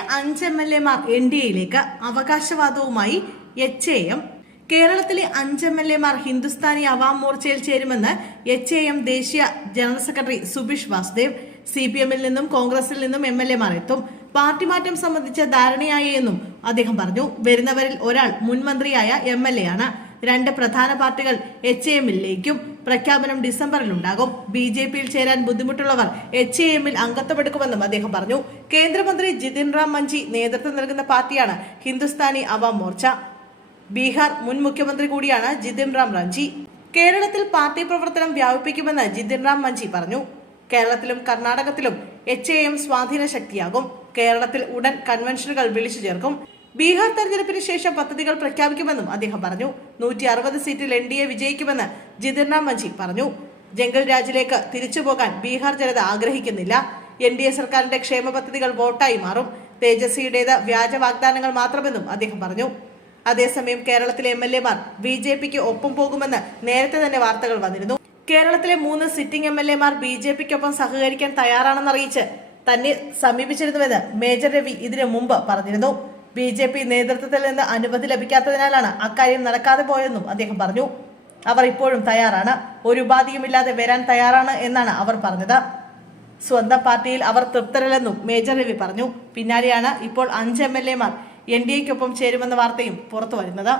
കേരളത്തിലെ 5 MLA-മാർ NDA-യിലേക്ക് അവകാശവാദവുമായി HAM. കേരളത്തിലെ 5 MLA-മാർ ഹിന്ദുസ്ഥാനി അവാം മോർച്ചയിൽ ചേരുമെന്ന് HAM ദേശീയ ജനറൽ സെക്രട്ടറി സുബിഷ് വാസുദേവ്. CPM-ൽ നിന്നും കോൺഗ്രസിൽ നിന്നും MLA-മാർ എത്തും. പാർട്ടി മാറ്റം സംബന്ധിച്ച ധാരണയായെന്നും അദ്ദേഹം പറഞ്ഞു. വരുന്നവരിൽ ഒരാൾ മുൻമന്ത്രിയായ MLA ആണ്. 2 പ്രധാന പാർട്ടികൾ HAM-ലേക്കും. പ്രഖ്യാപനം ഡിസംബറിൽ ഉണ്ടാകും. BJP-യിൽ ചേരാൻ ബുദ്ധിമുട്ടുള്ളവർ HAM-ൽ അംഗത്വമെടുക്കുമെന്നും അദ്ദേഹം പറഞ്ഞു. കേന്ദ്രമന്ത്രി ജിതിൻ റാം മഞ്ചി നേതൃത്വം നൽകുന്ന പാർട്ടിയാണ് ഹിന്ദുസ്ഥാനി അവാം മോർച്ച. ബീഹാർ മുൻ മുഖ്യമന്ത്രി കൂടിയാണ് ജിതിൻ റാം മഞ്ചി. കേരളത്തിൽ പാർട്ടി പ്രവർത്തനം വ്യാപിപ്പിക്കുമെന്ന് ജിതിൻ റാം മഞ്ചി പറഞ്ഞു. കേരളത്തിലും കർണാടകത്തിലും HAM സ്വാധീന ശക്തിയാകും. കേരളത്തിൽ ഉടൻ കൺവെൻഷനുകൾ വിളിച്ചു ചേർക്കും. ബീഹാർ തെരഞ്ഞെടുപ്പിന് ശേഷം പദ്ധതികൾ പ്രഖ്യാപിക്കുമെന്നും അദ്ദേഹം പറഞ്ഞു. 160 സീറ്റിൽ NDA വിജയിക്കുമെന്ന് ജിതിൻ റാം മഞ്ചി പറഞ്ഞു. ജംഗൽ രാജിലേക്ക് തിരിച്ചുപോകാൻ ബീഹാർ ജനത ആഗ്രഹിക്കുന്നില്ല. NDA സർക്കാരിന്റെ ക്ഷേമ പദ്ധതികൾ വോട്ടായി മാറും. തേജസ്വിയുടേത് വ്യാജ വാഗ്ദാനങ്ങൾ മാത്രമെന്നും അദ്ദേഹം പറഞ്ഞു. അതേസമയം കേരളത്തിലെ MLA-മാർ BJP-ക്ക് ഒപ്പം പോകുമെന്ന് നേരത്തെ തന്നെ വാർത്തകൾ വന്നിരുന്നു. കേരളത്തിലെ 3 സിറ്റിംഗ് MLA-മാർ BJP-ക്കൊപ്പം സഹകരിക്കാൻ തയ്യാറാണെന്നറിയിച്ച് തന്നെ സമീപിച്ചിരുന്നുവെന്ന് മേജർ രവി ഇതിനു മുമ്പ് പറഞ്ഞിരുന്നു. BJP നേതൃത്വത്തിൽ നിന്ന് അനുമതി ലഭിക്കാത്തതിനാലാണ് അക്കാര്യം നടക്കാതെ പോയെന്നും അദ്ദേഹം പറഞ്ഞു. അവർ ഇപ്പോഴും തയ്യാറാണ്, ഒരു ഉപാധിയുമില്ലാതെ വരാൻ തയ്യാറാണ് എന്നാണ് അവർ പറഞ്ഞത്. സ്വന്തം പാർട്ടിയിൽ അവർ തൃപ്തരല്ലെന്നും മേജർ രവി പറഞ്ഞു. പിന്നാലെയാണ് ഇപ്പോൾ 5 MLA-മാർ NDA-ക്കൊപ്പം ചേരുമെന്ന വാർത്തയും പുറത്തു വരുന്നത്.